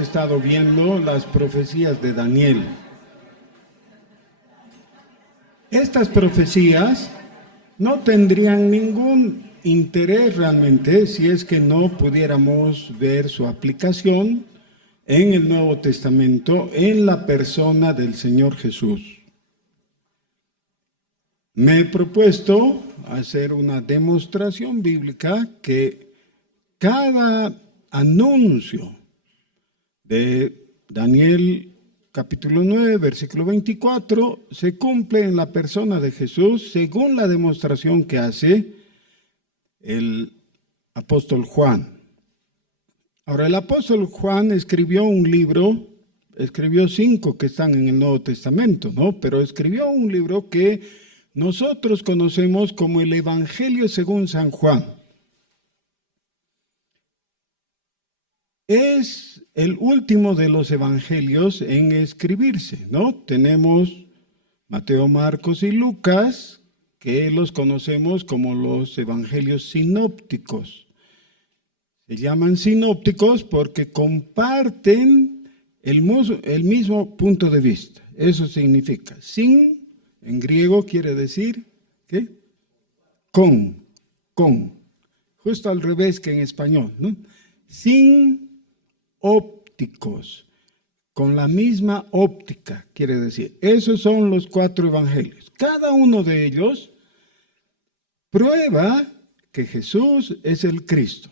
estado viendo las profecías de Daniel. Estas profecías no tendrían ningún interés realmente si es que no pudiéramos ver su aplicación en el Nuevo Testamento, en la persona del Señor Jesús. Me he propuesto hacer una demostración bíblica que cada anuncio de Daniel capítulo 9, versículo 24, se cumple en la persona de Jesús según la demostración que hace el apóstol Juan. Ahora, el apóstol Juan escribió un libro, escribió 5 que están en el Nuevo Testamento, ¿no? Pero escribió un libro que nosotros conocemos como el Evangelio según San Juan. Es el último de los evangelios en escribirse, ¿no? Tenemos Mateo, Marcos y Lucas, que los conocemos como los evangelios sinópticos. Se llaman sinópticos porque comparten el mismo punto de vista. Eso significa, sin, en griego quiere decir, ¿qué? Con. Justo al revés que en español, ¿no? Sin ópticos, con la misma óptica, quiere decir. Esos son los 4 evangelios. Cada uno de ellos prueba que Jesús es el Cristo.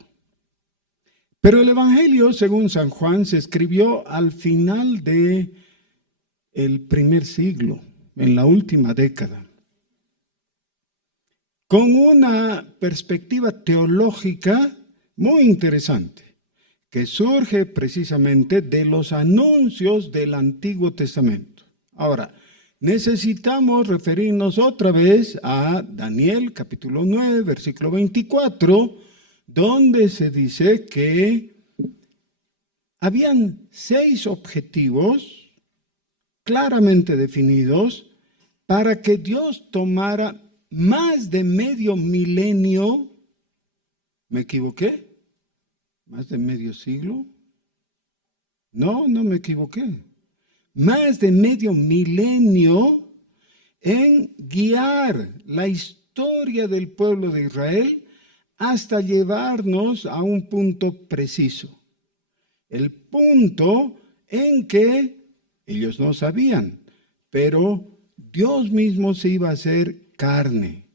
Pero el Evangelio, según San Juan, se escribió al final del primer siglo, en la última década, con una perspectiva teológica muy interesante, que surge precisamente de los anuncios del Antiguo Testamento. Ahora, necesitamos referirnos otra vez a Daniel, capítulo 9, versículo 24, donde se dice que habían 6 objetivos claramente definidos para que Dios tomara más de medio milenio. ¿Me equivoqué? ¿Más de medio siglo? No me equivoqué. Más de medio milenio en guiar la historia del pueblo de Israel hasta llevarnos a un punto preciso. El punto en que ellos no sabían, pero Dios mismo se iba a hacer carne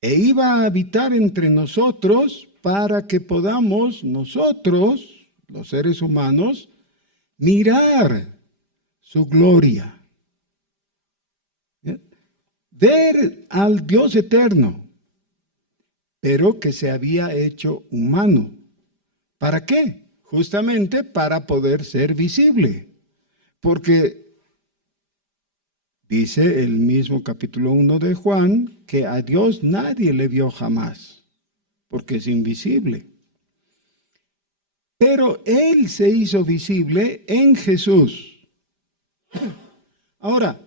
e iba a habitar entre nosotros para que podamos nosotros, los seres humanos, mirar su gloria, ver al Dios eterno, pero que se había hecho humano. ¿Para qué? Justamente para poder ser visible. Porque dice el mismo capítulo 1 de Juan que a Dios nadie le vio jamás, porque es invisible. Pero Él se hizo visible en Jesús. Ahora,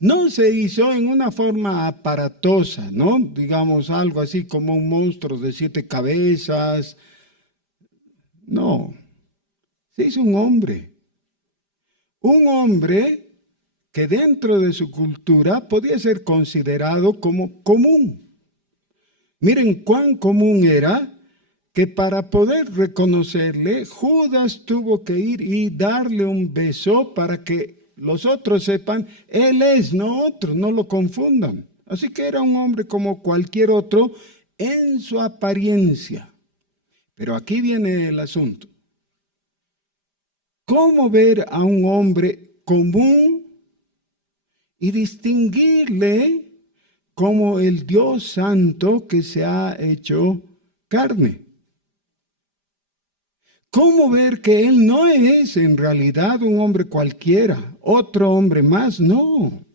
no se hizo en una forma aparatosa, ¿no? Digamos algo así como un monstruo de 7 cabezas. No, se hizo un hombre. Un hombre que dentro de su cultura podía ser considerado como común. Miren cuán común era que para poder reconocerle, Judas tuvo que ir y darle un beso para que los otros sepan, él es, no otro, no lo confundan. Así que era un hombre como cualquier otro en su apariencia. Pero aquí viene el asunto. ¿Cómo ver a un hombre común y distinguirle como el Dios Santo que se ha hecho carne? ¿Cómo ver que Él no es en realidad un hombre cualquiera, otro hombre más? No.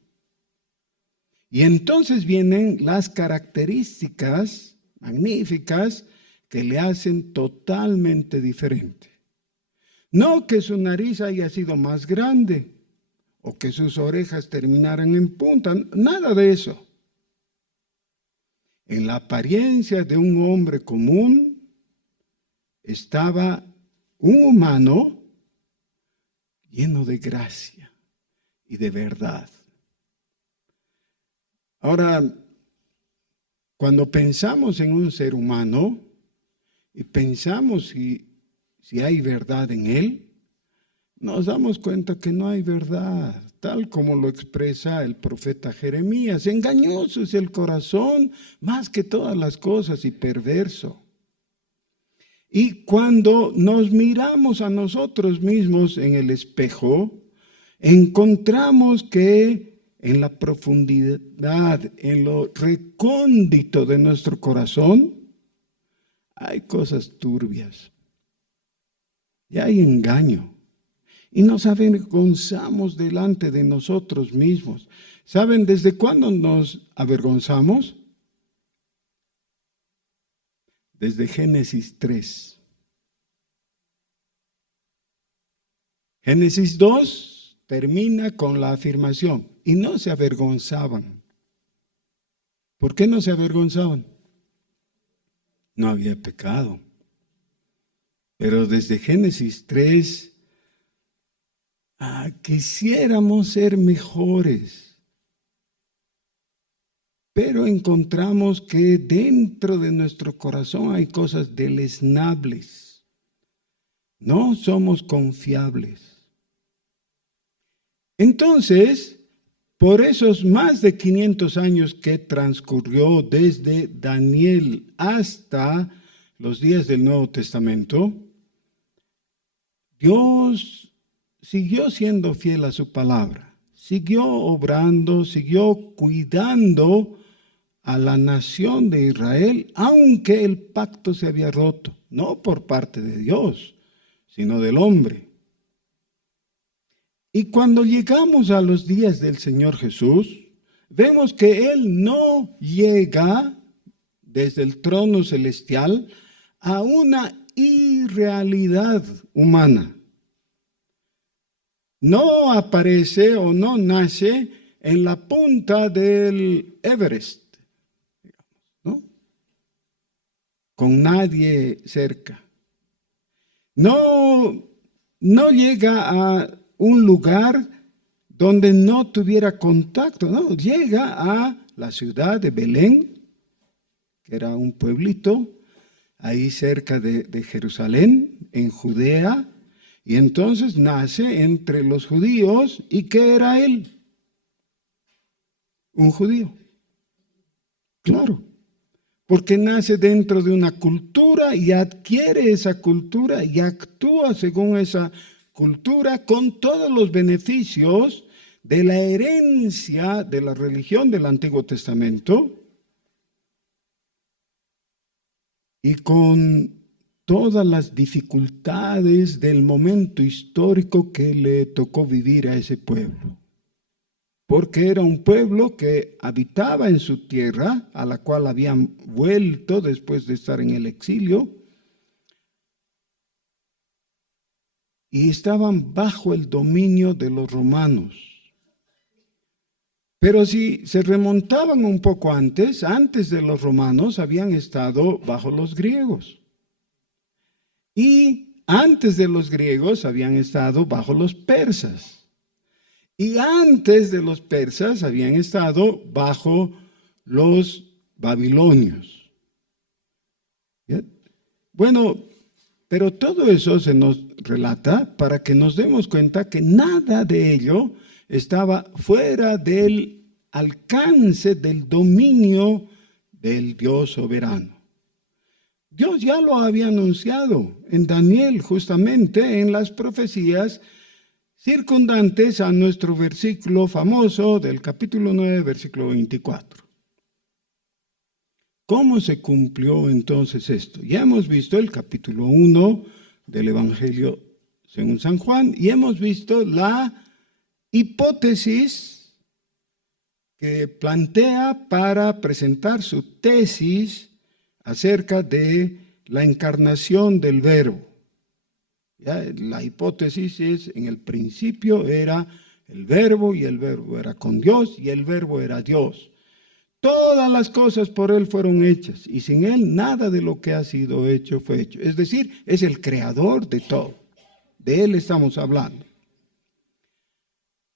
Y entonces vienen las características magníficas que le hacen totalmente diferente. No que su nariz haya sido más grande o que sus orejas terminaran en punta, nada de eso. En la apariencia de un hombre común estaba un humano lleno de gracia y de verdad. Ahora, cuando pensamos en un ser humano y pensamos si hay verdad en él, nos damos cuenta que no hay verdad, tal como lo expresa el profeta Jeremías. Engañoso es el corazón más que todas las cosas y perverso. Y cuando nos miramos a nosotros mismos en el espejo, encontramos que en la profundidad, en lo recóndito de nuestro corazón, hay cosas turbias y hay engaño. Y nos avergonzamos delante de nosotros mismos. ¿Saben desde cuándo nos avergonzamos? Desde Génesis 3. Génesis 2 termina con la afirmación, y no se avergonzaban. ¿Por qué no se avergonzaban? No había pecado. Pero desde Génesis 3, quisiéramos ser mejores. Pero encontramos que dentro de nuestro corazón hay cosas deleznables. No somos confiables. Entonces, por esos más de 500 años que transcurrió desde Daniel hasta los días del Nuevo Testamento, Dios siguió siendo fiel a su palabra, siguió obrando, siguió cuidando a la nación de Israel, aunque el pacto se había roto, no por parte de Dios, sino del hombre. Y cuando llegamos a los días del Señor Jesús, vemos que Él no llega desde el trono celestial a una irrealidad humana. No aparece o no nace en la punta del Everest, ¿no? Con nadie cerca. No llega a un lugar donde no tuviera contacto, no, llega a la ciudad de Belén, que era un pueblito ahí cerca de Jerusalén, en Judea, y entonces nace entre los judíos. ¿Y qué era él? Un judío. Claro, porque nace dentro de una cultura y adquiere esa cultura y actúa según esa cultura con todos los beneficios de la herencia de la religión del Antiguo Testamento y con todas las dificultades del momento histórico que le tocó vivir a ese pueblo. Porque era un pueblo que habitaba en su tierra, a la cual habían vuelto después de estar en el exilio, y estaban bajo el dominio de los romanos. Pero si se remontaban un poco antes de los romanos, habían estado bajo los griegos. Y antes de los griegos habían estado bajo los persas. Y antes de los persas habían estado bajo los babilonios. ¿Bien? Bueno, pero todo eso se nos relata para que nos demos cuenta que nada de ello estaba fuera del alcance del dominio del Dios soberano. Dios ya lo había anunciado en Daniel, justamente en las profecías circundantes a nuestro versículo famoso del capítulo 9, versículo 24. ¿Cómo se cumplió entonces esto? Ya hemos visto el capítulo 1 del Evangelio según San Juan y hemos visto la hipótesis que plantea para presentar su tesis acerca de la encarnación del Verbo. ¿Ya? La hipótesis es, en el principio era el Verbo y el Verbo era con Dios y el Verbo era Dios. Todas las cosas por Él fueron hechas y sin Él nada de lo que ha sido hecho fue hecho. Es decir, es el creador de todo. De Él estamos hablando.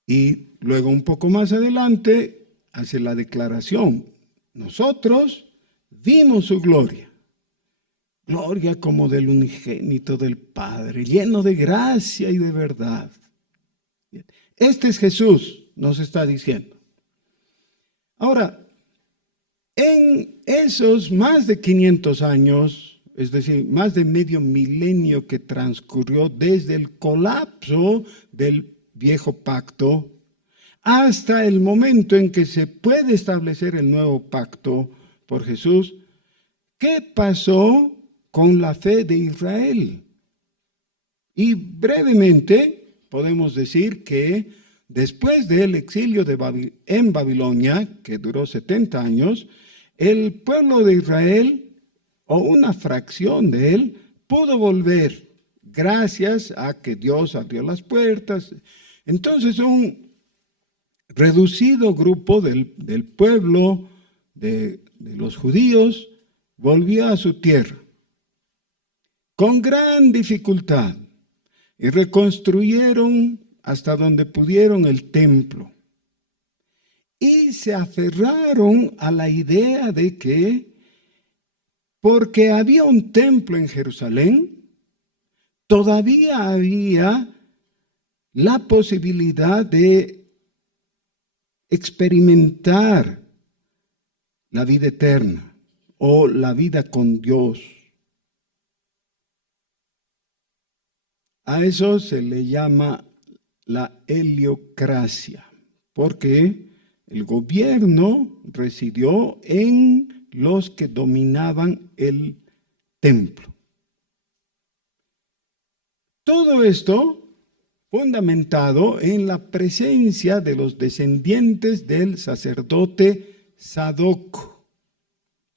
Y luego un poco más adelante hace la declaración: nosotros vimos su gloria, gloria como del unigénito del Padre, lleno de gracia y de verdad. Este es Jesús, nos está diciendo. Ahora, en esos más de 500 años, es decir, más de medio milenio que transcurrió desde el colapso del viejo pacto hasta el momento en que se puede establecer el nuevo pacto por Jesús, ¿qué pasó con la fe de Israel? Y brevemente podemos decir que después del exilio en Babilonia, que duró 70 años, el pueblo de Israel, o una fracción de él, pudo volver gracias a que Dios abrió las puertas. Entonces un reducido grupo del pueblo de los judíos volvió a su tierra con gran dificultad y reconstruyeron hasta donde pudieron el templo. Y se aferraron a la idea de que porque había un templo en Jerusalén, todavía había la posibilidad de experimentar la vida eterna o la vida con Dios. A eso se le llama la heliocracia, porque el gobierno residió en los que dominaban el templo. Todo esto fundamentado en la presencia de los descendientes del sacerdote Sadoc.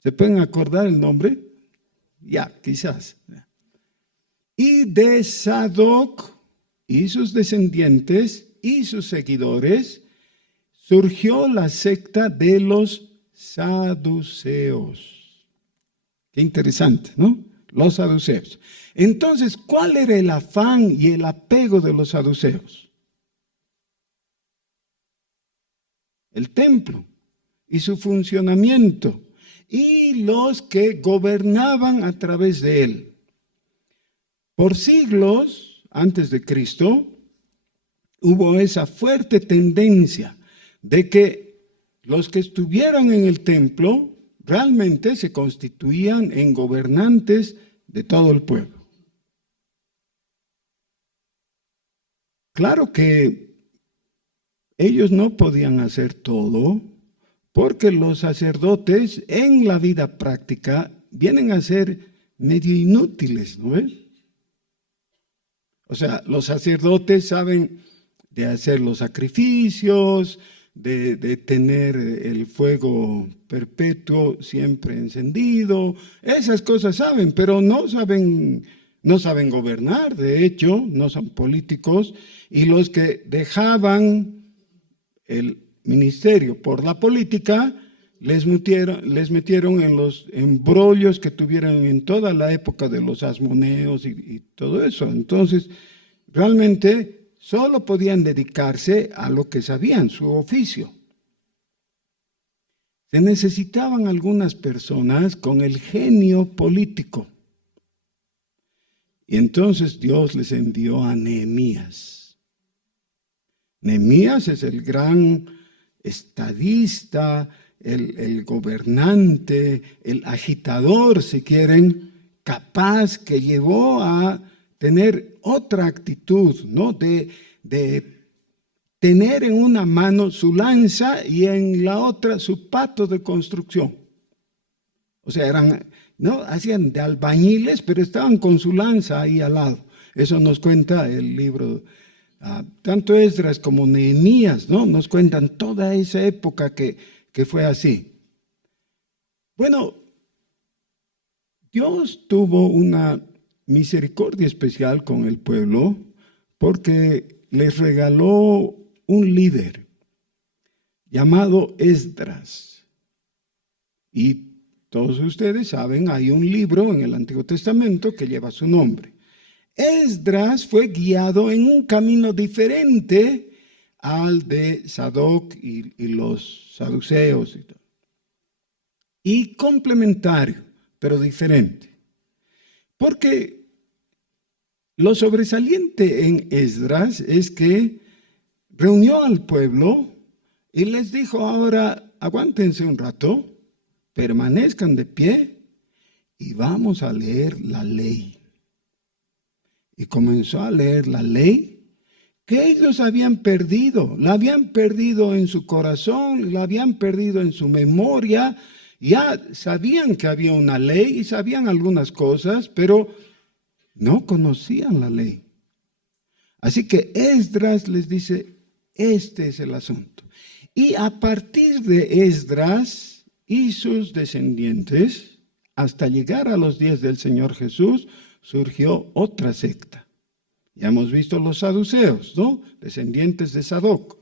¿Se pueden acordar el nombre? Ya, quizás. Y de Sadoc y sus descendientes y sus seguidores surgió la secta de los saduceos. Qué interesante, ¿no? Los saduceos. Entonces, ¿cuál era el afán y el apego de los saduceos? El templo y su funcionamiento y los que gobernaban a través de él. Por siglos antes de Cristo hubo esa fuerte tendencia de que los que estuvieron en el templo realmente se constituían en gobernantes de todo el pueblo. Claro que ellos no podían hacer todo, porque los sacerdotes en la vida práctica vienen a ser medio inútiles, ¿no ves? O sea, los sacerdotes saben de hacer los sacrificios, de tener el fuego perpetuo siempre encendido, esas cosas saben, pero no saben gobernar, de hecho, no son políticos, y los que dejaban el ministerio por la política, les metieron en los embrollos que tuvieron en toda la época de los asmoneos y todo eso. Entonces, realmente solo podían dedicarse a lo que sabían, su oficio. Se necesitaban algunas personas con el genio político. Y entonces Dios les envió a Nehemías. Nehemías es el gran estadista, el gobernante, el agitador, si quieren, capaz, que llevó a tener otra actitud, ¿no? De tener en una mano su lanza y en la otra su pato de construcción. O sea, ¿no? Hacían de albañiles, pero estaban con su lanza ahí al lado. Eso nos cuenta el libro. Tanto Esdras como Nehemías, ¿no? Nos cuentan toda esa época que fue así. Bueno, Dios tuvo una misericordia especial con el pueblo porque les regaló un líder llamado Esdras. Y todos ustedes saben, hay un libro en el Antiguo Testamento que lleva su nombre. Esdras fue guiado en un camino diferente al de Sadoc y los saduceos. Y complementario, pero diferente. Porque lo sobresaliente en Esdras es que reunió al pueblo y les dijo: ahora aguántense un rato, permanezcan de pie y vamos a leer la ley. Y comenzó a leer la ley que ellos habían perdido, la habían perdido en su corazón, la habían perdido en su memoria. Ya sabían que había una ley y sabían algunas cosas, pero no conocían la ley. Así que Esdras les dice: este es el asunto. Y a partir de Esdras y sus descendientes, hasta llegar a los días del Señor Jesús, surgió otra secta. Ya hemos visto los saduceos, ¿no? Descendientes de Sadoc.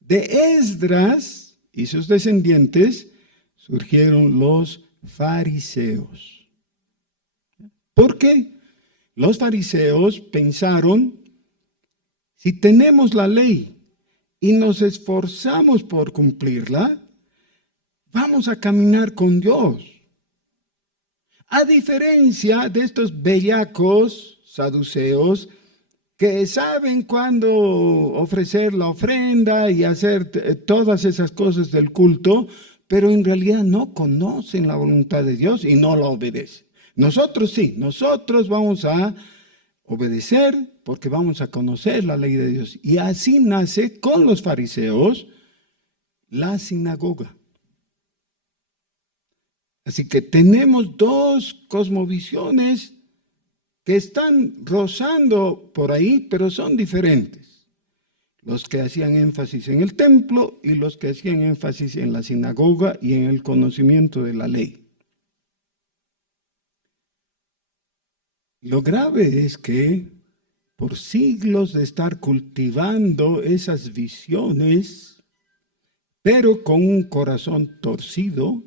De Esdras y sus descendientes surgieron los fariseos. ¿Por qué? Los fariseos pensaron: si tenemos la ley y nos esforzamos por cumplirla, vamos a caminar con Dios. A diferencia de estos bellacos saduceos que saben cuándo ofrecer la ofrenda y hacer todas esas cosas del culto, pero en realidad no conocen la voluntad de Dios y no la obedecen. Nosotros sí, nosotros vamos a obedecer porque vamos a conocer la ley de Dios. Y así nace con los fariseos la sinagoga. Así que tenemos dos cosmovisiones que están rozando por ahí, pero son diferentes. Los que hacían énfasis en el templo y los que hacían énfasis en la sinagoga y en el conocimiento de la ley. Lo grave es que por siglos de estar cultivando esas visiones, pero con un corazón torcido,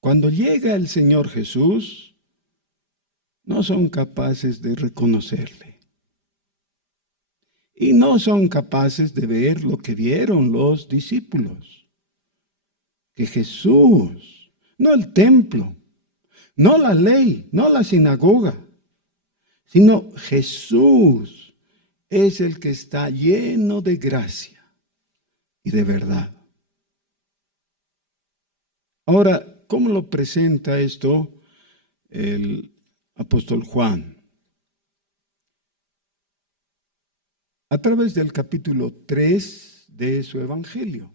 cuando llega el Señor Jesús, no son capaces de reconocerle. Y no son capaces de ver lo que vieron los discípulos. Que Jesús, no el templo, no la ley, no la sinagoga, sino Jesús es el que está lleno de gracia y de verdad. Ahora, ¿cómo lo presenta esto el apóstol Juan? A través del capítulo 3 de su evangelio.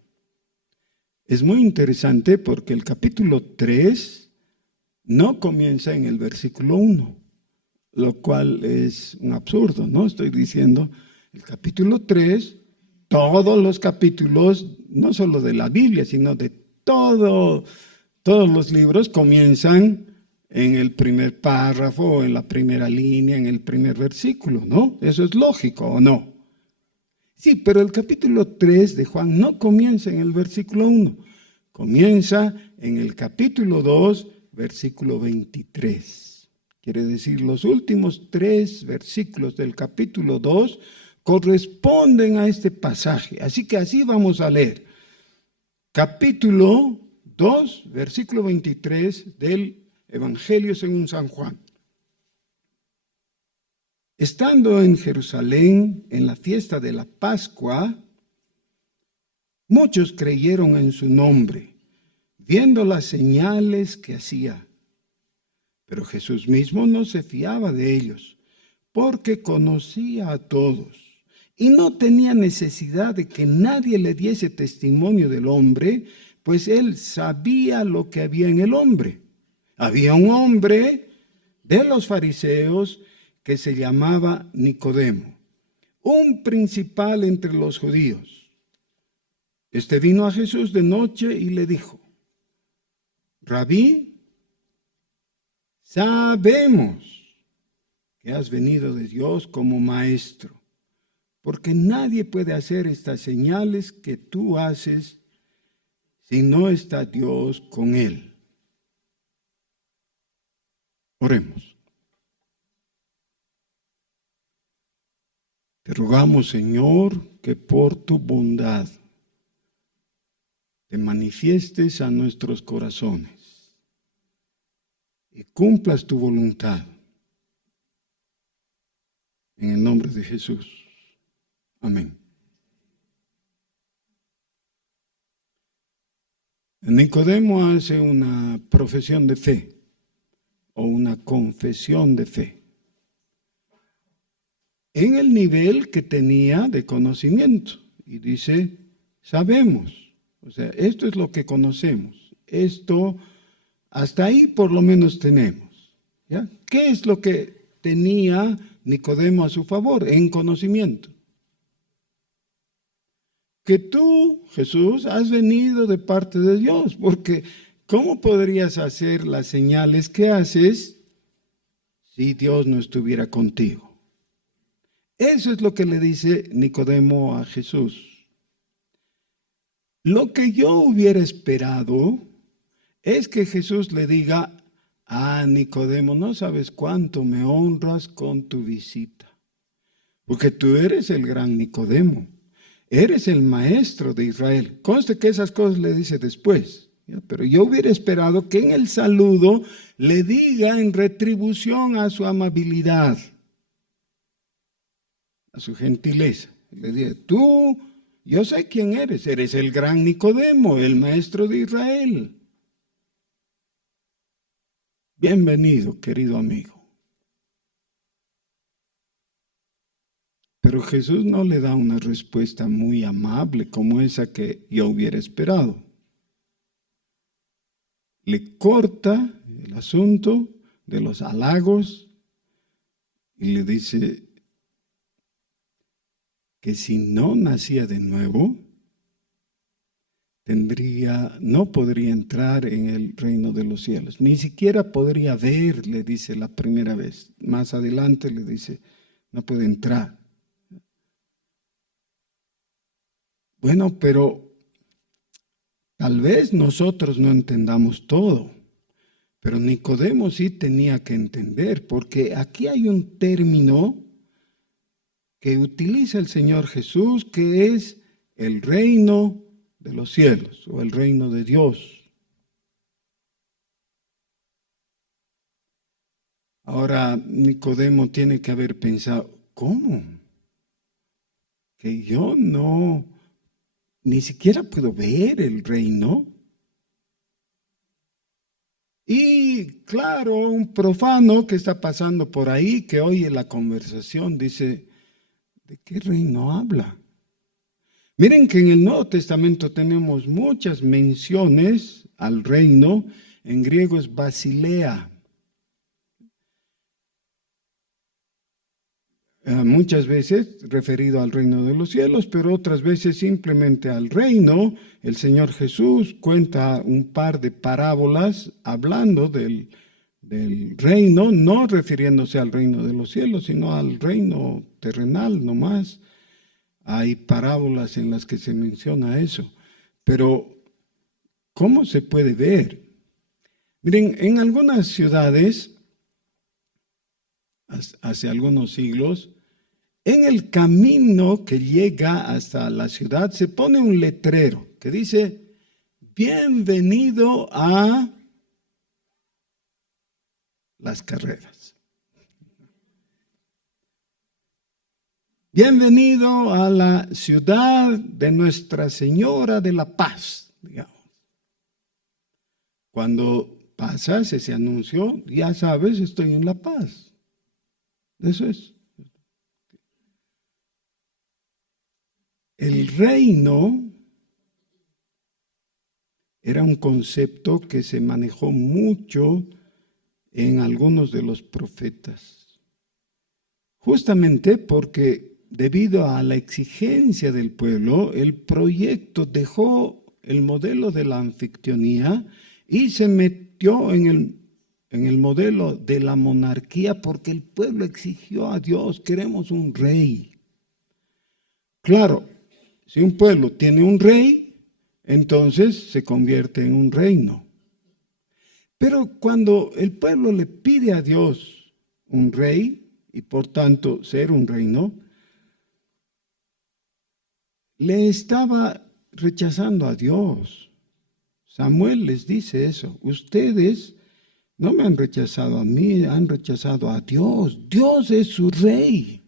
Es muy interesante porque el capítulo 3 no comienza en el versículo 1, lo cual es un absurdo, ¿no? Estoy diciendo, el capítulo 3, todos los capítulos, no solo de la Biblia, sino de todos los libros comienzan en el primer párrafo, en la primera línea, en el primer versículo, ¿no? Eso es lógico, ¿o no? Sí, pero el capítulo 3 de Juan no comienza en el versículo 1, comienza en el capítulo 2, versículo 23. Quiere decir, los últimos 3 versículos del capítulo 2 corresponden a este pasaje. Así que así vamos a leer. Capítulo 2, versículo 23 del Evangelio según San Juan. Estando en Jerusalén en la fiesta de la Pascua, muchos creyeron en su nombre, viendo las señales que hacía. Pero Jesús mismo no se fiaba de ellos, porque conocía a todos y no tenía necesidad de que nadie le diese testimonio del hombre, pues él sabía lo que había en el hombre. Había un hombre de los fariseos que se llamaba Nicodemo, un principal entre los judíos. Este vino a Jesús de noche y le dijo: Rabí, sabemos que has venido de Dios como maestro, porque nadie puede hacer estas señales que tú haces si no está Dios con él. Oremos. Te rogamos, Señor, que por tu bondad te manifiestes a nuestros corazones y cumplas tu voluntad. En el nombre de Jesús. Amén. Nicodemo hace una profesión de fe o una confesión de fe en el nivel que tenía de conocimiento. Y dice, sabemos, o sea, esto es lo que conocemos, esto hasta ahí por lo menos tenemos. ¿Ya? ¿Qué es lo que tenía Nicodemo a su favor en conocimiento? Que tú, Jesús, has venido de parte de Dios, porque ¿cómo podrías hacer las señales que haces si Dios no estuviera contigo? Eso es lo que le dice Nicodemo a Jesús. Lo que yo hubiera esperado es que Jesús le diga, Nicodemo, no sabes cuánto me honras con tu visita, porque tú eres el gran Nicodemo. Eres el maestro de Israel. Conste que esas cosas le dice después. ¿Ya? Pero yo hubiera esperado que en el saludo le diga en retribución a su amabilidad, a su gentileza. Le diga, tú, yo sé quién eres. Eres el gran Nicodemo, el maestro de Israel. Bienvenido, querido amigo. Pero Jesús no le da una respuesta muy amable como esa que yo hubiera esperado. Le corta el asunto de los halagos y le dice que si no nacía de nuevo, no podría entrar en el reino de los cielos. Ni siquiera podría ver, le dice la primera vez. Más adelante le dice, no puede entrar. Bueno, pero tal vez nosotros no entendamos todo, pero Nicodemo sí tenía que entender, porque aquí hay un término que utiliza el Señor Jesús, que es el reino de los cielos o el reino de Dios. Ahora Nicodemo tiene que haber pensado, ¿cómo? Que yo ni siquiera puedo ver el reino. Y claro, un profano que está pasando por ahí, que oye la conversación, dice, ¿de qué reino habla? Miren que en el Nuevo Testamento tenemos muchas menciones al reino, en griego es basilea. Muchas veces referido al reino de los cielos, pero otras veces simplemente al reino. El Señor Jesús cuenta un par de parábolas hablando del reino, no refiriéndose al reino de los cielos, sino al reino terrenal nomás. Hay parábolas en las que se menciona eso. Pero, ¿cómo se puede ver? Miren, en algunas ciudades, hace algunos siglos, en el camino que llega hasta la ciudad se pone un letrero que dice, bienvenido a las carreras. Bienvenido a la ciudad de Nuestra Señora de la Paz, digamos. Cuando pasas ese anuncio, ya sabes, estoy en La Paz. Eso es. El reino era un concepto que se manejó mucho en algunos de los profetas, justamente porque debido a la exigencia del pueblo, el proyecto dejó el modelo de la anfictionía y se metió en el modelo de la monarquía porque el pueblo exigió a Dios, queremos un rey. Claro, si un pueblo tiene un rey, entonces se convierte en un reino. Pero cuando el pueblo le pide a Dios un rey, y por tanto ser un reino, le estaba rechazando a Dios. Samuel les dice eso. Ustedes no me han rechazado a mí, han rechazado a Dios. Dios es su rey.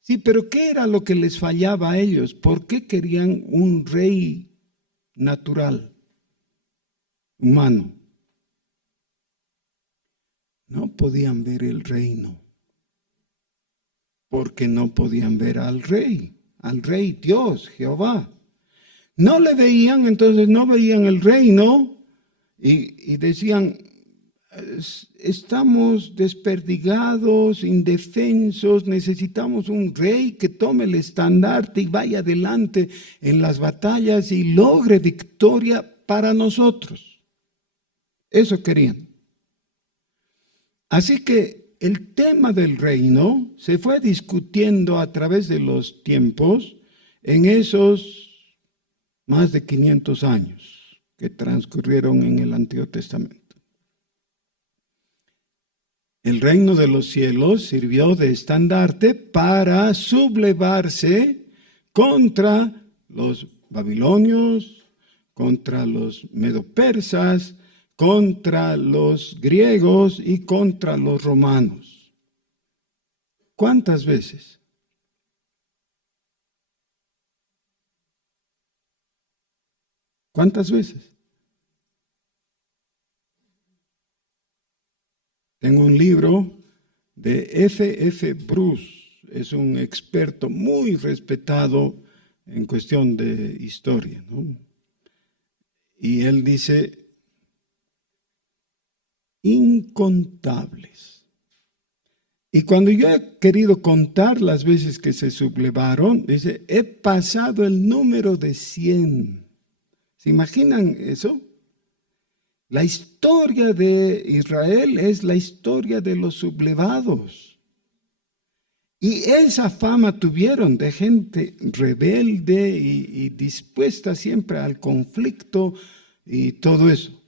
Sí, pero ¿qué era lo que les fallaba a ellos? ¿Por qué querían un rey natural, humano? No podían ver el reino, porque no podían ver al rey Dios, Jehová. No le veían, entonces no veían el reino y decían, estamos desperdigados, indefensos, necesitamos un rey que tome el estandarte y vaya adelante en las batallas y logre victoria para nosotros. Eso querían. Así que el tema del reino se fue discutiendo a través de los tiempos en esos más de 500 años que transcurrieron en el Antiguo Testamento. El reino de los cielos sirvió de estandarte para sublevarse contra los babilonios, contra los medopersas, contra los griegos y contra los romanos. ¿Cuántas veces? ¿Cuántas veces? Tengo un libro de F.F. Bruce, es un experto muy respetado en cuestión de historia, ¿no? Y él dice, incontables. Y cuando yo he querido contar las veces que se sublevaron, dice, he pasado el número de 100. ¿Se imaginan eso? La historia de Israel es la historia de los sublevados. Y esa fama tuvieron de gente rebelde y dispuesta siempre al conflicto y todo eso.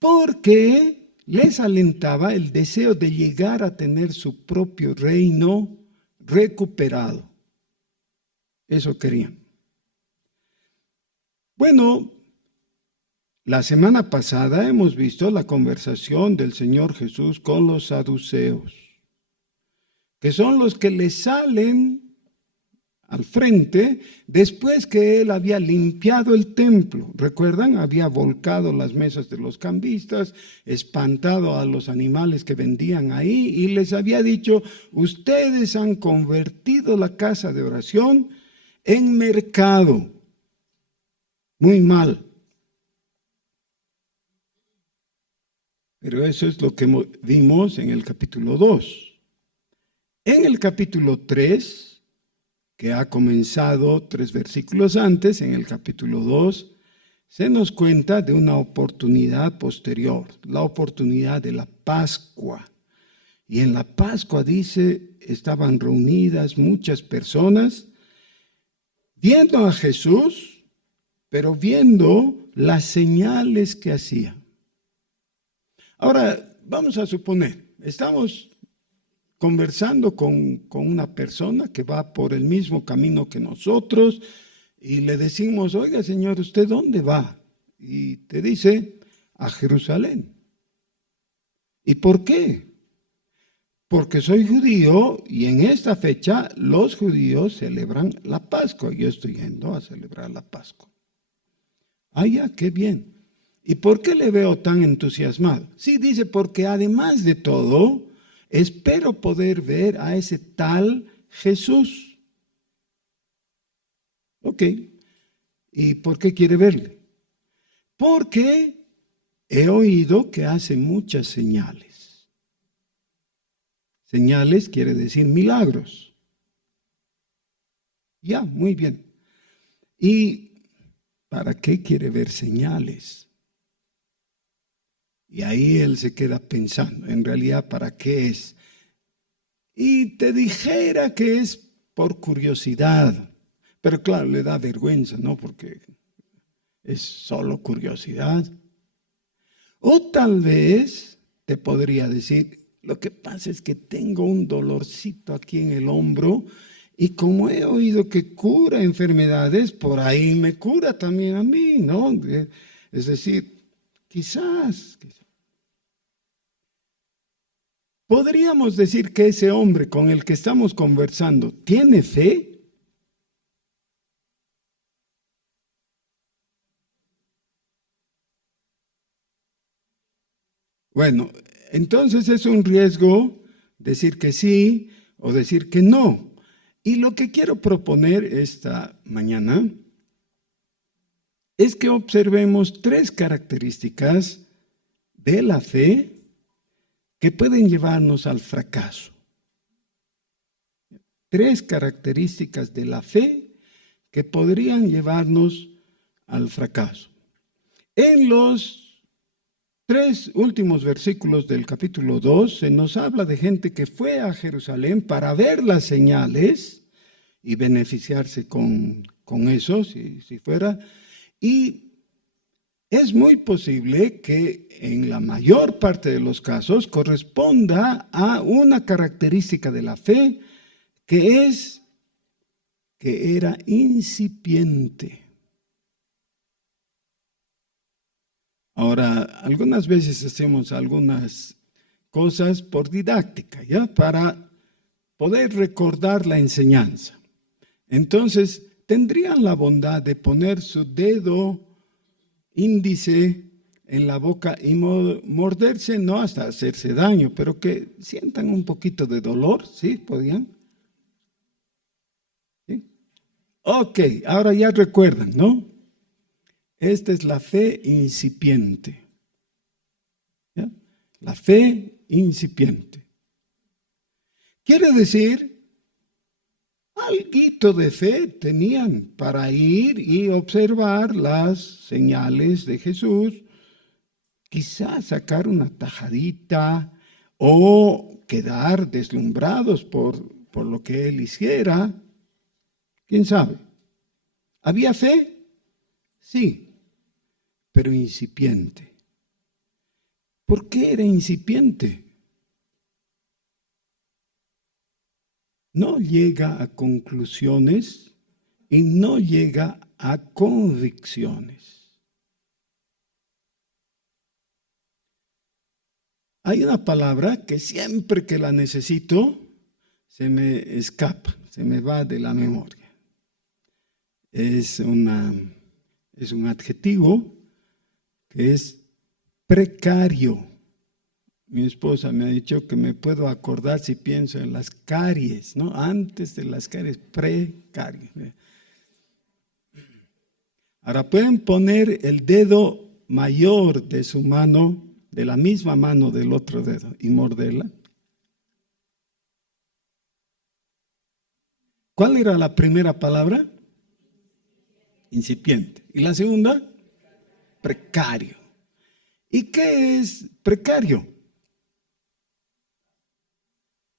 Porque les alentaba el deseo de llegar a tener su propio reino recuperado. Eso querían. Bueno, la semana pasada hemos visto la conversación del Señor Jesús con los saduceos, que son los que le salen al frente después que él había limpiado el templo. ¿Recuerdan? Había volcado las mesas de los cambistas, espantado a los animales que vendían ahí y les había dicho, ustedes han convertido la casa de oración en mercado. Muy mal. Pero eso es lo que vimos en el capítulo 2. En el capítulo 3, que ha comenzado 3 versículos antes, en el capítulo 2, se nos cuenta de una oportunidad posterior, la oportunidad de la Pascua. Y en la Pascua, dice, estaban reunidas muchas personas viendo a Jesús, pero viendo las señales que hacía. Ahora, vamos a suponer, estamos conversando con una persona que va por el mismo camino que nosotros y le decimos, oiga señor, ¿usted dónde va? Y te dice, a Jerusalén. ¿Y por qué? Porque soy judío y en esta fecha los judíos celebran la Pascua. Yo estoy yendo a celebrar la Pascua. Ah, ya, qué bien. ¿Y por qué le veo tan entusiasmado? Sí, dice, porque además de todo, espero poder ver a ese tal Jesús. Ok. ¿Y por qué quiere verle? Porque he oído que hace muchas señales. Señales quiere decir milagros. Ya, muy bien. ¿Y para qué quiere ver señales? Y ahí él se queda pensando, en realidad, ¿para qué es? Y te dijera que es por curiosidad, pero claro, le da vergüenza, ¿no? Porque es solo curiosidad. O tal vez te podría decir, lo que pasa es que tengo un dolorcito aquí en el hombro Y como he oído que cura enfermedades, por ahí me cura también a mí, ¿no? Es decir, quizás. ¿Podríamos decir que ese hombre con el que estamos conversando tiene fe? Bueno, entonces es un riesgo decir que sí o decir que no. Y lo que quiero proponer esta mañana es que observemos tres características de la fe que pueden llevarnos al fracaso. Tres características de la fe que podrían llevarnos al fracaso. En los tres últimos versículos del capítulo 2 se nos habla de gente que fue a Jerusalén para ver las señales y beneficiarse con eso, si fuera. Y es muy posible que en la mayor parte de los casos corresponda a una característica de la fe que es que era incipiente. Ahora, algunas veces hacemos algunas cosas por didáctica, ¿ya? Para poder recordar la enseñanza. Entonces, tendrían la bondad de poner su dedo índice en la boca y morderse, no hasta hacerse daño, pero que sientan un poquito de dolor, ¿sí? ¿Podían? ¿Sí? Ok, ahora ya recuerdan, ¿no? Esta es la fe incipiente. ¿Ya? La fe incipiente. Quiere decir, alguito de fe tenían para ir y observar las señales de Jesús, quizás sacar una tajadita o quedar deslumbrados por lo que él hiciera. ¿Quién sabe? ¿Había fe? Sí, pero incipiente. ¿Por qué era incipiente? No llega a conclusiones y no llega a convicciones. Hay una palabra que siempre que la necesito se me escapa, se me va de la memoria. Es un adjetivo que es precario. Mi esposa me ha dicho que me puedo acordar si pienso en las caries, ¿no? Antes de las caries, precario. Ahora pueden poner el dedo mayor de su mano, de la misma mano del otro dedo, y morderla. ¿Cuál era la primera palabra? Incipiente. ¿Y la segunda? Precario. ¿Y qué es precario?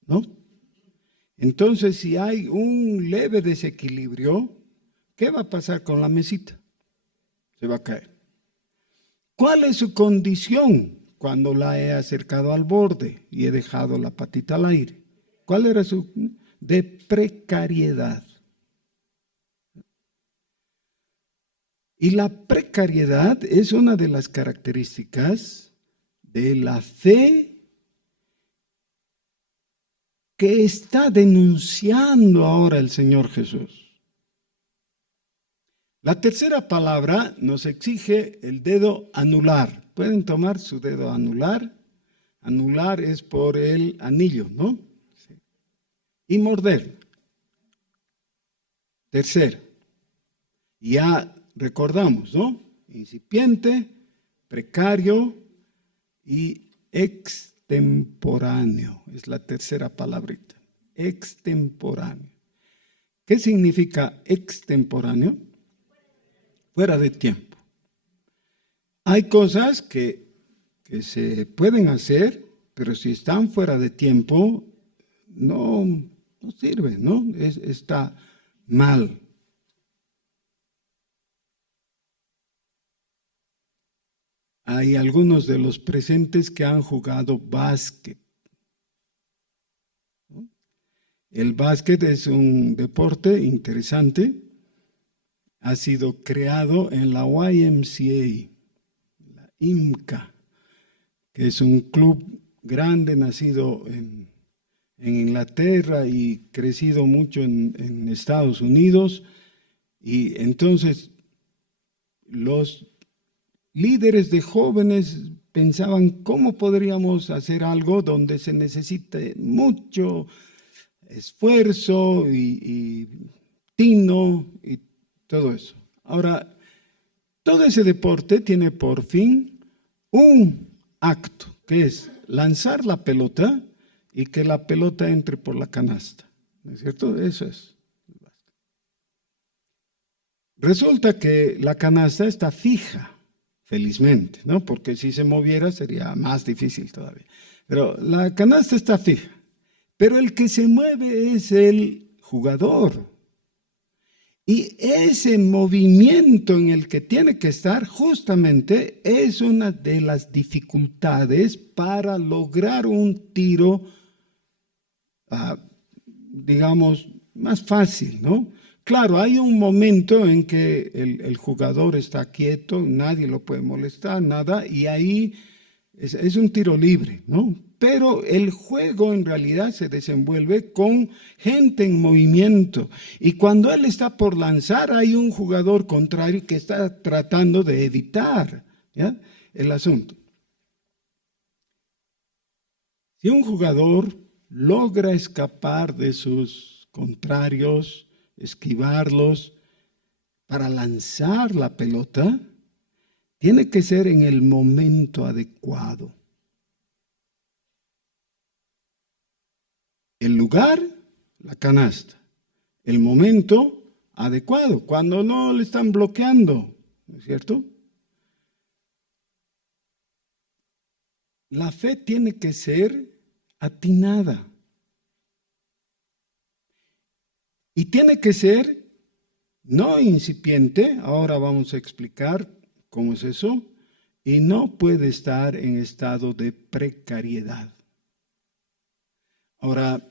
¿No? Entonces, si hay un leve desequilibrio, ¿qué va a pasar con la mesita? Se va a caer. ¿Cuál es su condición cuando la he acercado al borde y he dejado la patita al aire? ¿Cuál era su de precariedad? Y la precariedad es una de las características de la fe que está denunciando ahora el Señor Jesús. La tercera palabra nos exige el dedo anular. ¿Pueden tomar su dedo anular? Anular es por el anillo, ¿no? Sí. Y morder. Tercero. Ya recordamos, ¿no? Incipiente, precario y extemporáneo. Es la tercera palabrita. Extemporáneo. ¿Qué significa extemporáneo? Fuera de tiempo. Hay cosas que se pueden hacer, pero si están fuera de tiempo, no sirve, ¿no? Está mal. Hay algunos de los presentes que han jugado básquet, ¿no? El básquet es un deporte interesante. Ha sido creado en la YMCA, la IMCA, que es un club grande nacido en Inglaterra y crecido mucho en Estados Unidos. Y entonces los líderes de jóvenes pensaban cómo podríamos hacer algo donde se necesite mucho esfuerzo y tino y todo eso. Ahora, todo ese deporte tiene por fin un acto, que es lanzar la pelota y que la pelota entre por la canasta. ¿No es cierto? Eso es. Resulta que la canasta está fija, felizmente, ¿no? Porque si se moviera sería más difícil todavía. Pero la canasta está fija. Pero el que se mueve es el jugador. Y ese movimiento en el que tiene que estar justamente es una de las dificultades para lograr un tiro, digamos, más fácil, ¿no? Claro, hay un momento en que el jugador está quieto, nadie lo puede molestar, nada, y ahí es un tiro libre, ¿no? Pero el juego en realidad se desenvuelve con gente en movimiento. Y cuando él está por lanzar, hay un jugador contrario que está tratando de evitar, ¿ya?, el asunto. Si un jugador logra escapar de sus contrarios, esquivarlos, para lanzar la pelota, tiene que ser en el momento adecuado. El lugar, la canasta. El momento adecuado, cuando no le están bloqueando, ¿no es cierto? La fe tiene que ser atinada. Y tiene que ser no incipiente, ahora vamos a explicar cómo es eso, y no puede estar en estado de precariedad. Ahora,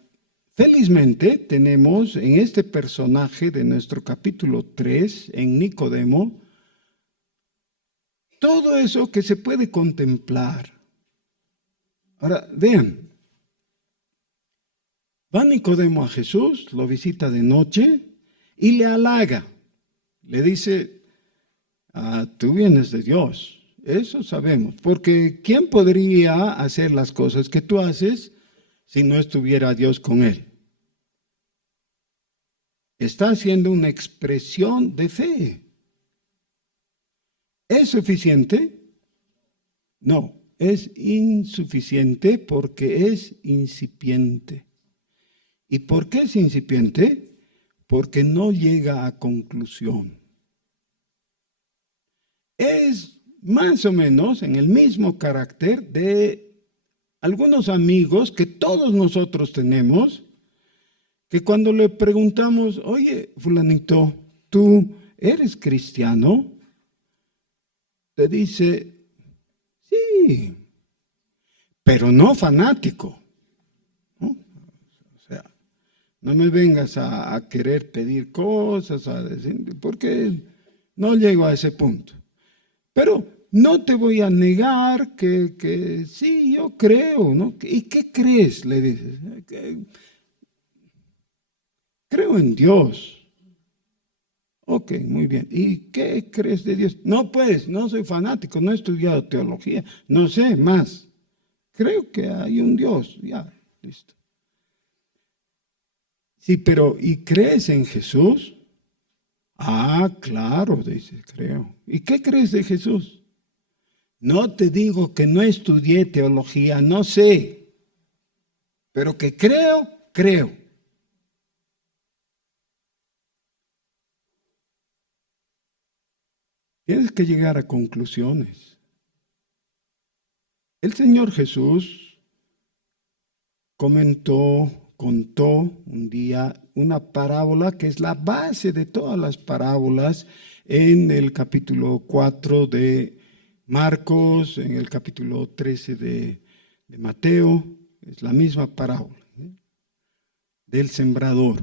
felizmente tenemos en este personaje de nuestro capítulo 3, en Nicodemo, todo eso que se puede contemplar. Ahora, vean, va Nicodemo a Jesús, lo visita de noche y le halaga. Le dice, tú vienes de Dios, eso sabemos, porque ¿quién podría hacer las cosas que tú haces si no estuviera Dios con él? Está haciendo una expresión de fe. ¿Es suficiente? No, es insuficiente porque es incipiente. ¿Y por qué es incipiente? Porque no llega a conclusión. Es más o menos en el mismo carácter de algunos amigos que todos nosotros tenemos, que cuando le preguntamos, oye, fulanito, ¿tú eres cristiano? Te dice, sí, pero no fanático, ¿no? O sea, no me vengas a querer pedir cosas, a decir, porque no llego a ese punto. Pero no te voy a negar que sí, yo creo, ¿no? ¿Y qué crees? Le dices. Creo en Dios. Ok, muy bien. ¿Y qué crees de Dios? No, pues, no soy fanático, no he estudiado teología, no sé más. Creo que hay un Dios, ya, listo. Sí, pero ¿y crees en Jesús? Ah, claro, dice, creo. ¿Y qué crees de Jesús? No te digo que no estudié teología, no sé, pero que creo, creo. Tienes que llegar a conclusiones. El Señor Jesús contó un día una parábola que es la base de todas las parábolas en el capítulo 4 de Marcos, en el capítulo 13 de Mateo, es la misma parábola. del sembrador.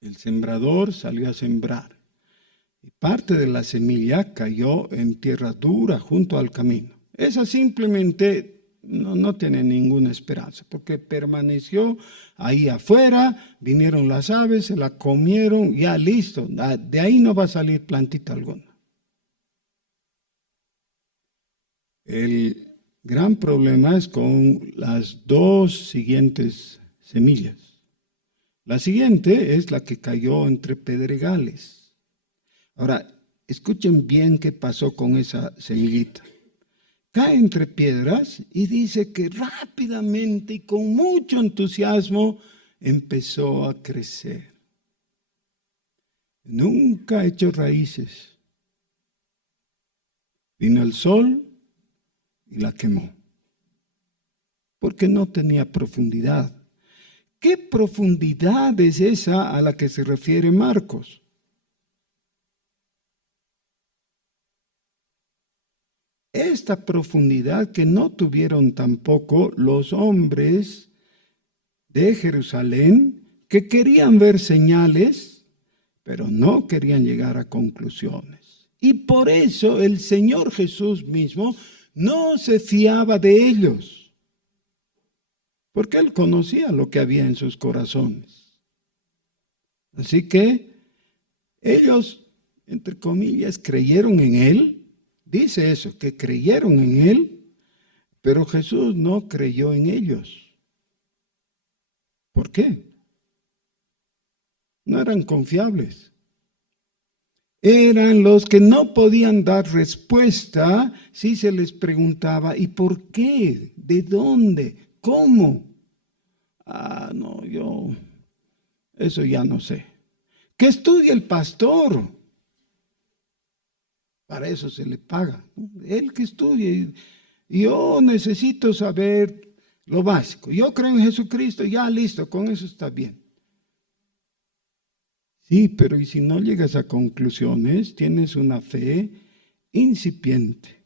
El sembrador salió a sembrar y parte de la semilla cayó en tierra dura junto al camino. Esa simplemente no tiene ninguna esperanza, porque permaneció ahí afuera, vinieron las aves, se la comieron, ya listo, de ahí no va a salir plantita alguna. El gran problema es con las dos siguientes semillas. La siguiente es la que cayó entre pedregales. Ahora, escuchen bien qué pasó con esa semillita. Cae entre piedras y dice que rápidamente y con mucho entusiasmo empezó a crecer. Nunca ha hecho raíces. Vino el sol y la quemó, porque no tenía profundidad. ¿Qué profundidad es esa a la que se refiere Marcos? Esta profundidad que no tuvieron tampoco los hombres de Jerusalén, que querían ver señales, pero no querían llegar a conclusiones. Y por eso el Señor Jesús mismo no se fiaba de ellos, porque Él conocía lo que había en sus corazones. Así que ellos, entre comillas, creyeron en Él. Dice eso, que creyeron en Él, pero Jesús no creyó en ellos. ¿Por qué? No eran confiables. Eran los que no podían dar respuesta si se les preguntaba, ¿y por qué? ¿De dónde? ¿Cómo? No, eso ya no sé. ¿Qué estudia el pastor? Para eso se le paga. Él que estudie. Yo necesito saber lo básico. Yo creo en Jesucristo, ya listo, con eso está bien. Sí, pero ¿y si no llegas a conclusiones? Tienes una fe incipiente.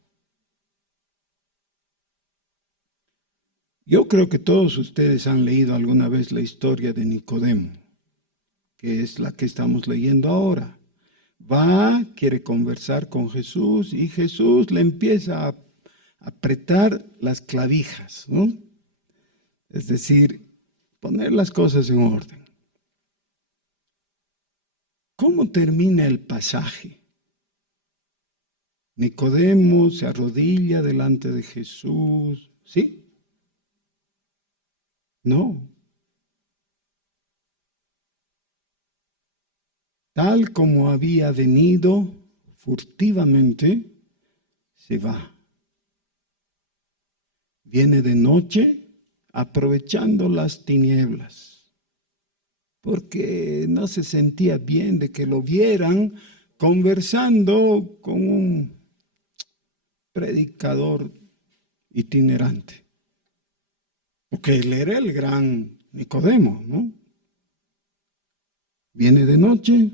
Yo creo que todos ustedes han leído alguna vez la historia de Nicodemo, que es la que estamos leyendo ahora. Va, quiere conversar con Jesús y Jesús le empieza a apretar las clavijas, ¿no? Es decir, poner las cosas en orden. ¿Cómo termina el pasaje? Nicodemo se arrodilla delante de Jesús, ¿sí? No. Tal como había venido furtivamente, se va. Viene de noche aprovechando las tinieblas, porque no se sentía bien de que lo vieran conversando con un predicador itinerante. Porque él era el gran Nicodemo, ¿no? Viene de noche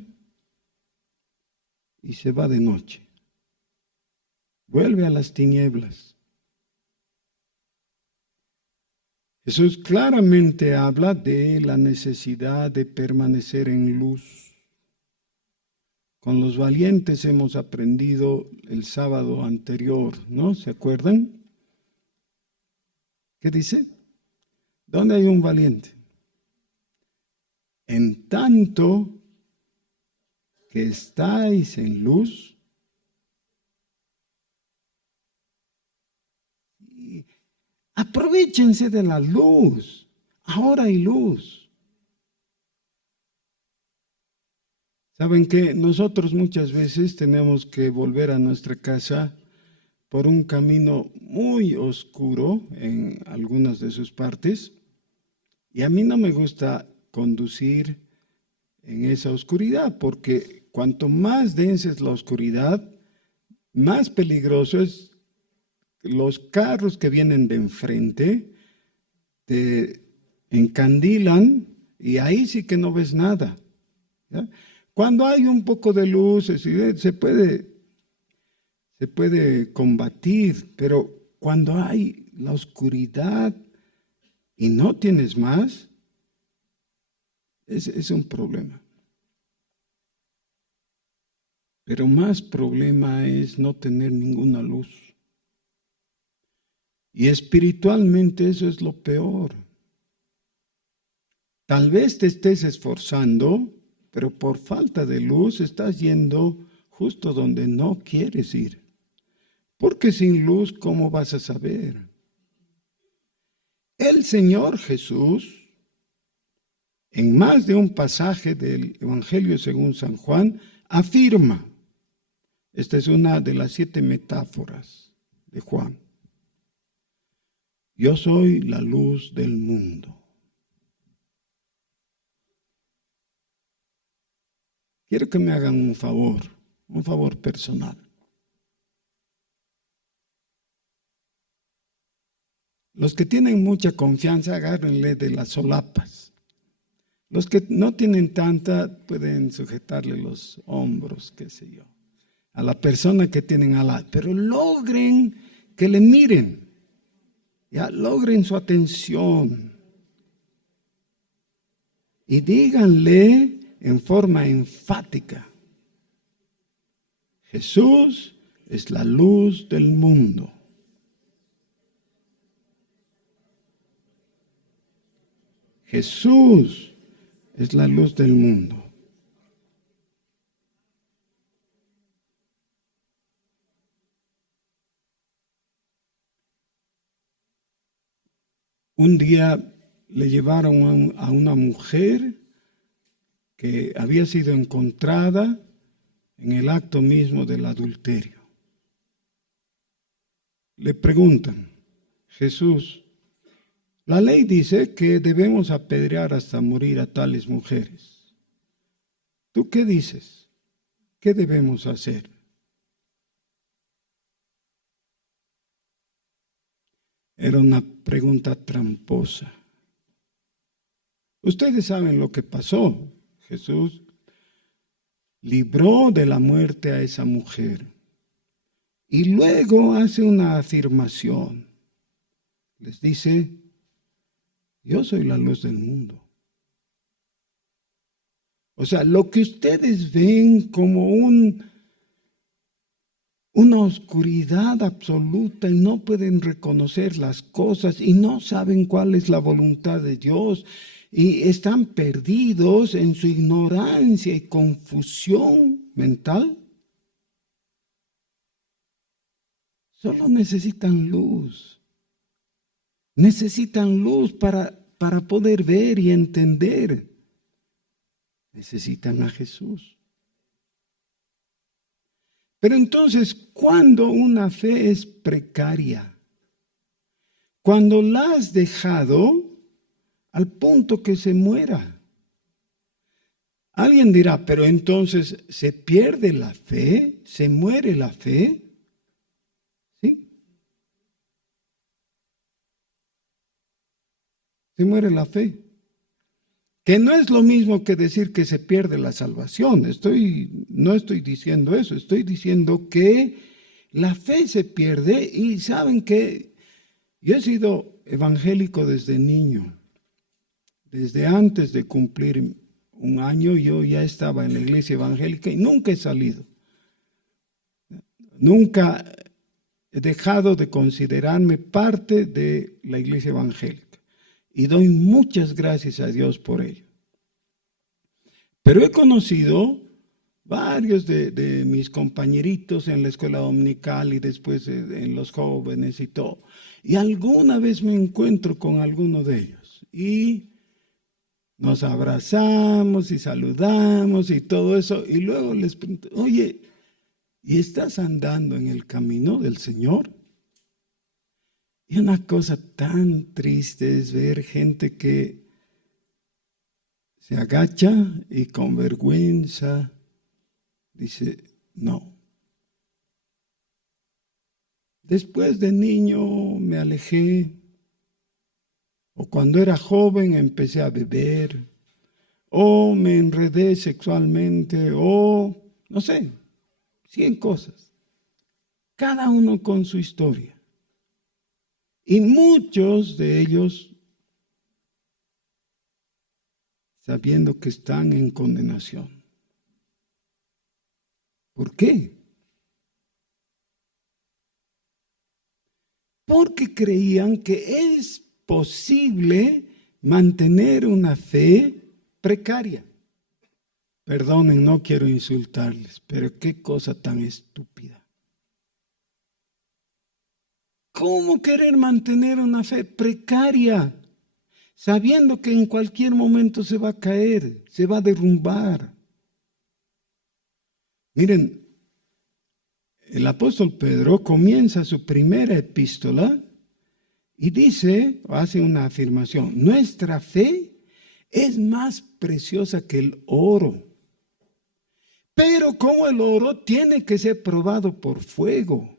y se va de noche. Vuelve a las tinieblas. Jesús claramente habla de la necesidad de permanecer en luz. Con los valientes hemos aprendido el sábado anterior, ¿no? ¿Se acuerdan? ¿Qué dice? ¿Dónde hay un valiente? En tanto que estáis en luz, aprovéchense de la luz. Ahora hay luz. ¿Saben qué? Nosotros muchas veces tenemos que volver a nuestra casa por un camino muy oscuro en algunas de sus partes. Y a mí no me gusta conducir en esa oscuridad, porque cuanto más densa es la oscuridad, más peligroso es los carros que vienen de enfrente, te encandilan y ahí sí que no ves nada, ¿ya? Cuando hay un poco de luz, se puede combatir, pero cuando hay la oscuridad y no tienes más, Es un problema. Pero más problema es no tener ninguna luz. Y espiritualmente eso es lo peor. Tal vez te estés esforzando, pero por falta de luz estás yendo justo donde no quieres ir. Porque sin luz, ¿cómo vas a saber? El Señor Jesús, en más de un pasaje del Evangelio según San Juan, afirma, esta es una de las 7 metáforas de Juan, yo soy la luz del mundo. Quiero que me hagan un favor personal. Los que tienen mucha confianza, agárrenle de las solapas. Los que no tienen tanta, pueden sujetarle los hombros, qué sé yo, a la persona que tienen al lado. Pero logren que le miren, ya logren su atención. Y díganle en forma enfática, Jesús es la luz del mundo. Jesús es la luz del mundo. Un día le llevaron a una mujer que había sido encontrada en el acto mismo del adulterio. Le preguntan, Jesús, la ley dice que debemos apedrear hasta morir a tales mujeres. ¿Tú qué dices? ¿Qué debemos hacer? Era una pregunta tramposa. Ustedes saben lo que pasó. Jesús libró de la muerte a esa mujer y luego hace una afirmación. Les dice, yo soy la luz del mundo. O sea, lo que ustedes ven como una oscuridad absoluta y no pueden reconocer las cosas y no saben cuál es la voluntad de Dios y están perdidos en su ignorancia y confusión mental, solo necesitan luz. Necesitan luz para poder ver y entender. Necesitan a Jesús. Pero entonces, ¿cuándo una fe es precaria? Cuando la has dejado al punto que se muera. Alguien dirá, pero entonces ¿se pierde la fe? ¿Se muere la fe? ¿Sí? Se muere la fe. Que no es lo mismo que decir que se pierde la salvación. No estoy diciendo eso, estoy diciendo que la fe se pierde y saben que yo he sido evangélico desde niño. Desde antes de cumplir un año yo ya estaba en la iglesia evangélica y nunca he salido. Nunca he dejado de considerarme parte de la iglesia evangélica. Y doy muchas gracias a Dios por ello. Pero he conocido varios de mis compañeritos en la escuela dominical y después en los jóvenes y todo. Y alguna vez me encuentro con alguno de ellos. Y nos abrazamos y saludamos y todo eso. Y luego les pregunto, oye, ¿y estás andando en el camino del Señor? Y una cosa tan triste es ver gente que se agacha y con vergüenza dice, no. Después de niño me alejé, o cuando era joven empecé a beber, o me enredé sexualmente, o no sé, 100 cosas. Cada uno con su historia. Y muchos de ellos sabiendo que están en condenación. ¿Por qué? Porque creían que es posible mantener una fe precaria. Perdonen, no quiero insultarles, pero qué cosa tan estúpida. ¿Cómo querer mantener una fe precaria, sabiendo que en cualquier momento se va a caer, se va a derrumbar? Miren, el apóstol Pedro comienza su primera epístola y dice, hace una afirmación: nuestra fe es más preciosa que el oro. Pero como el oro tiene que ser probado por fuego.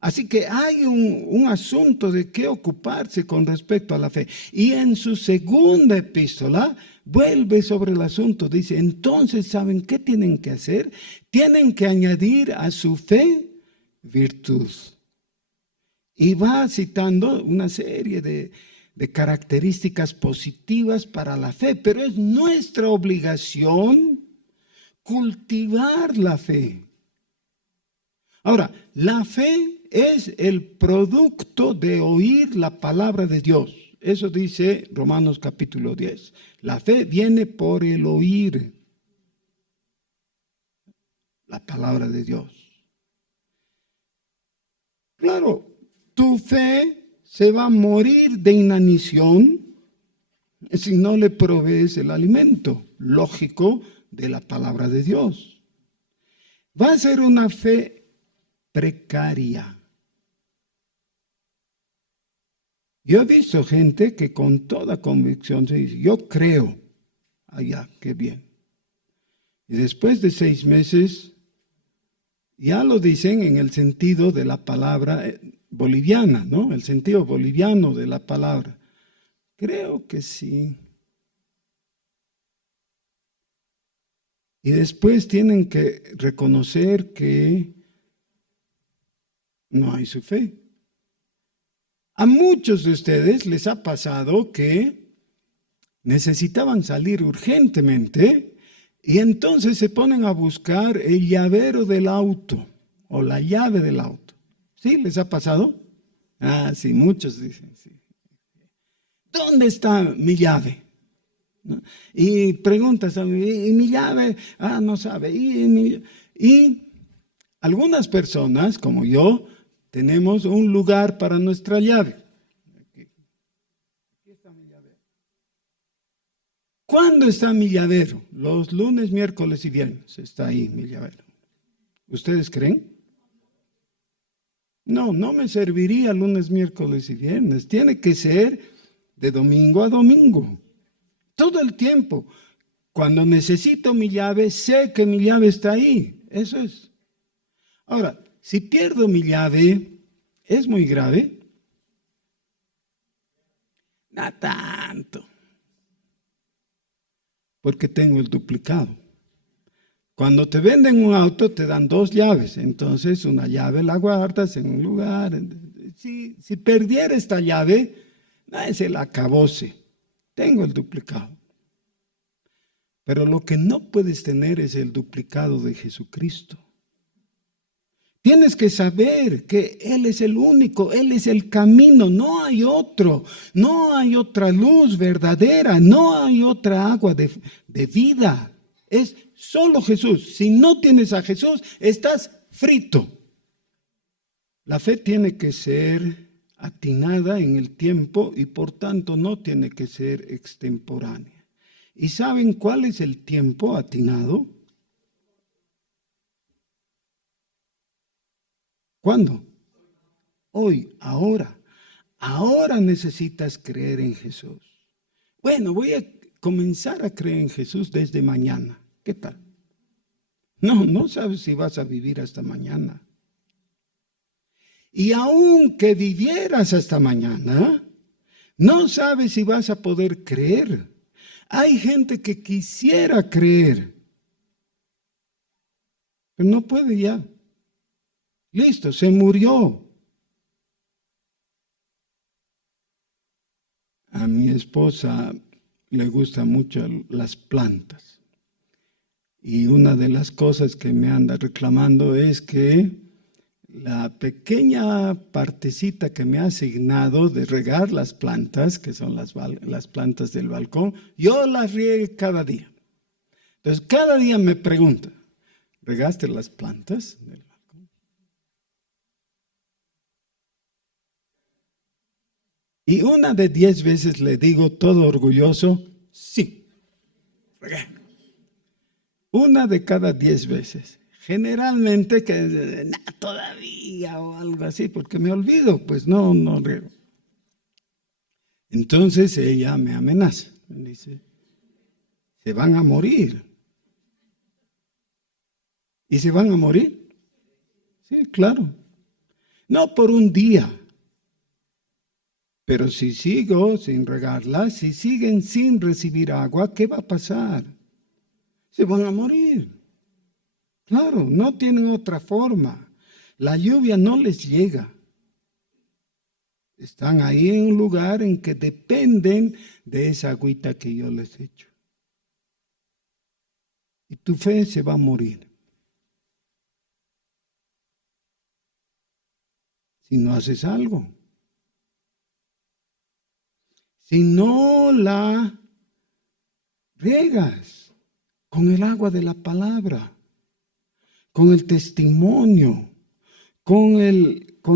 Así que hay un asunto de qué ocuparse con respecto a la fe. Y en su segunda epístola vuelve sobre el asunto. Dice, entonces, ¿saben qué tienen que hacer? Tienen que añadir a su fe virtud. Y va citando una serie de características positivas para la fe, pero es nuestra obligación cultivar la fe. Ahora, la fe es el producto de oír la palabra de Dios. Eso dice Romanos capítulo 10. La fe viene por el oír la palabra de Dios. Claro, tu fe se va a morir de inanición si no le provees el alimento lógico de la palabra de Dios. Va a ser una fe precaria. Yo he visto gente que con toda convicción se dice, yo creo, allá, qué bien. Y después de 6 meses, ya lo dicen en el sentido de la palabra boliviana, ¿no? El sentido boliviano de la palabra. Creo que sí. Y después tienen que reconocer que no hay su fe. A muchos de ustedes les ha pasado que necesitaban salir urgentemente y entonces se ponen a buscar el llavero del auto o la llave del auto. ¿Sí? ¿Les ha pasado? Ah, sí, muchos dicen, sí. ¿Dónde está mi llave? ¿No? Y preguntas, ¿y mi llave? Ah, no sabe. Y algunas personas, como yo, tenemos un lugar para nuestra llave. Aquí está mi llavero. ¿Cuándo está mi llavero? Los lunes, miércoles y viernes está ahí mi llavero. ¿Ustedes creen? No, no me serviría lunes, miércoles y viernes. Tiene que ser de domingo a domingo. Todo el tiempo. Cuando necesito mi llave, sé que mi llave está ahí. Eso es. Ahora, si pierdo mi llave, ¿es muy grave? No tanto. Porque tengo el duplicado. Cuando te venden un auto, te dan 2 llaves. Entonces, una llave la guardas en un lugar. Si perdiera esta llave, es el acabose. Tengo el duplicado. Pero lo que no puedes tener es el duplicado de Jesucristo. Tienes que saber que Él es el único, Él es el camino, no hay otro, no hay otra luz verdadera, no hay otra agua de vida. Es solo Jesús. Si no tienes a Jesús, estás frito. La fe tiene que ser atinada en el tiempo y por tanto no tiene que ser extemporánea. ¿Y saben cuál es el tiempo atinado? ¿Cuándo? Hoy, ahora. Ahora necesitas creer en Jesús. Bueno, voy a comenzar a creer en Jesús desde mañana. ¿Qué tal? No sabes si vas a vivir hasta mañana. Y aunque vivieras hasta mañana, no sabes si vas a poder creer. Hay gente que quisiera creer, pero no puede ya. Listo, se murió. A mi esposa le gustan mucho las plantas. Y una de las cosas que me anda reclamando es que la pequeña partecita que me ha asignado de regar las plantas, que son las plantas del balcón, yo las riego cada día. Entonces, cada día me pregunta, ¿regaste las plantas del balcón? Y una de 10 veces le digo todo orgulloso, sí, regué. Una de cada 10 veces. Generalmente que todavía o algo así, porque me olvido, pues no riego. Entonces ella me amenaza, me dice, se van a morir. ¿Y se van a morir? Sí, claro. No por un día. Pero si sigo sin regarlas, si siguen sin recibir agua, ¿qué va a pasar? Se van a morir. Claro, no tienen otra forma. La lluvia no les llega. Están ahí en un lugar en que dependen de esa agüita que yo les echo. Y tu fe se va a morir si no haces algo. Si no la riegas con el agua de la palabra, con el testimonio, con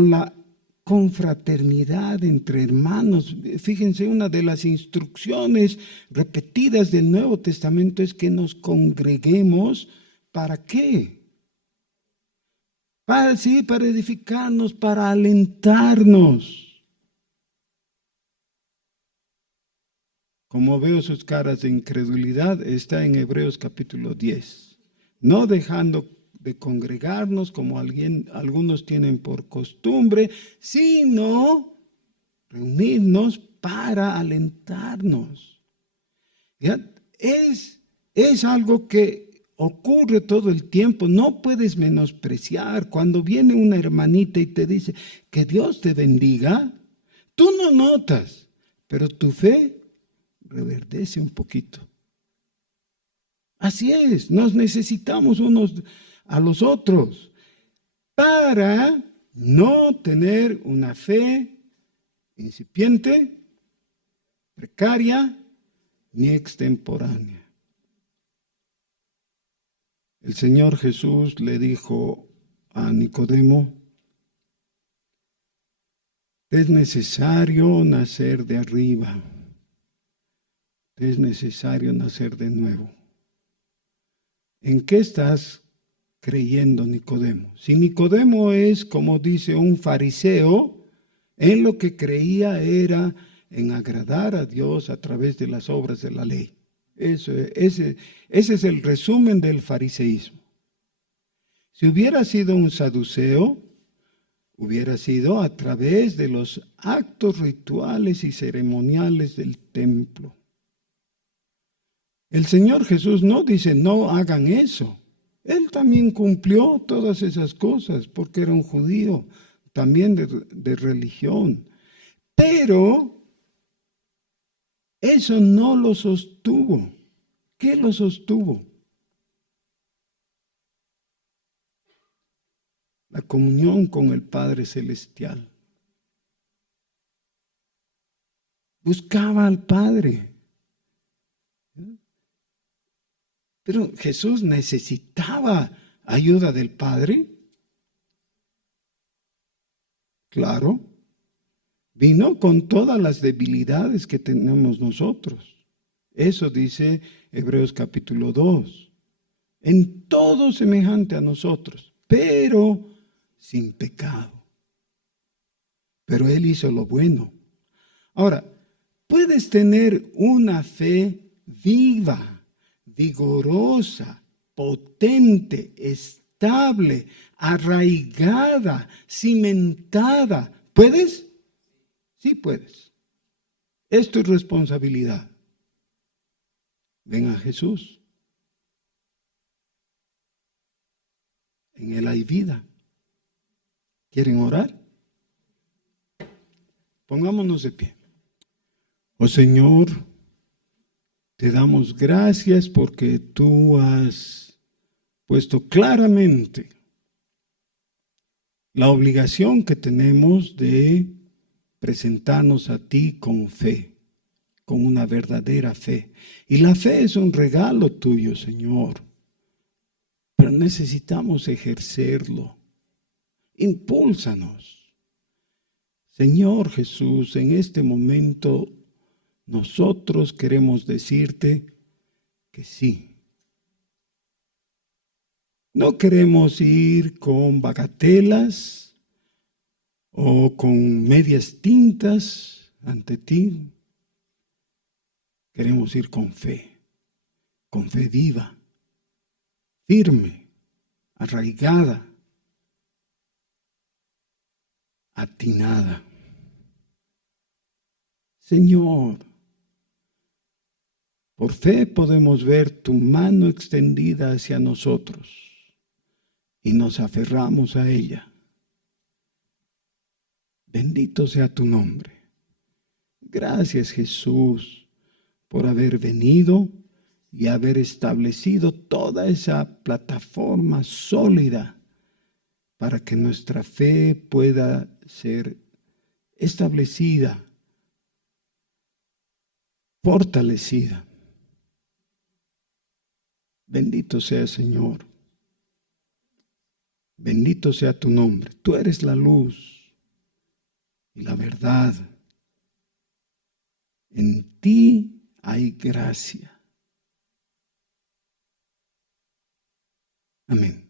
la confraternidad entre hermanos. Fíjense, una de las instrucciones repetidas del Nuevo Testamento es que nos congreguemos. ¿Para qué? Para edificarnos, para alentarnos. Como veo sus caras de incredulidad, está en Hebreos capítulo 10. No dejando de congregarnos como algunos tienen por costumbre, sino reunirnos para alentarnos. ¿Ya? Es algo que ocurre todo el tiempo. No puedes menospreciar. Cuando viene una hermanita y te dice que Dios te bendiga, tú no notas, pero tu fe reverdece un poquito. Así es, nos necesitamos unos a los otros para no tener una fe incipiente, precaria ni extemporánea. El Señor Jesús le dijo a Nicodemo, es necesario nacer de arriba, es necesario nacer de nuevo. ¿En qué estás creyendo, Nicodemo? Si Nicodemo es, como dice un fariseo, en lo que creía era en agradar a Dios a través de las obras de la ley. Ese es el resumen del fariseísmo. Si hubiera sido un saduceo, hubiera sido a través de los actos rituales y ceremoniales del templo. El Señor Jesús no dice, no hagan eso. Él también cumplió todas esas cosas porque era un judío, también de religión. Pero eso no lo sostuvo. ¿Qué lo sostuvo? La comunión con el Padre Celestial. Buscaba al Padre. Pero Jesús necesitaba ayuda del Padre. Claro. Vino con todas las debilidades que tenemos nosotros. Eso dice Hebreos capítulo 2. En todo semejante a nosotros, pero sin pecado. Pero Él hizo lo bueno. Ahora, puedes tener una fe viva, vigorosa, potente, estable, arraigada, cimentada. ¿Puedes? Sí puedes. Es tu responsabilidad. Ven a Jesús. En Él hay vida. ¿Quieren orar? Pongámonos de pie. Oh Señor, Te damos gracias porque tú has puesto claramente la obligación que tenemos de presentarnos a ti con fe, con una verdadera fe. Y la fe es un regalo tuyo, Señor, pero necesitamos ejercerlo. Impúlsanos. Señor Jesús, en este momento nosotros queremos decirte que sí. No queremos ir con bagatelas o con medias tintas ante ti. Queremos ir con fe viva, firme, arraigada, atinada. Señor, por fe podemos ver tu mano extendida hacia nosotros y nos aferramos a ella. Bendito sea tu nombre. Gracias, Jesús, por haber venido y haber establecido toda esa plataforma sólida para que nuestra fe pueda ser establecida, fortalecida. Bendito sea, Señor. Bendito sea tu nombre. Tú eres la luz y la verdad. En ti hay gracia. Amén.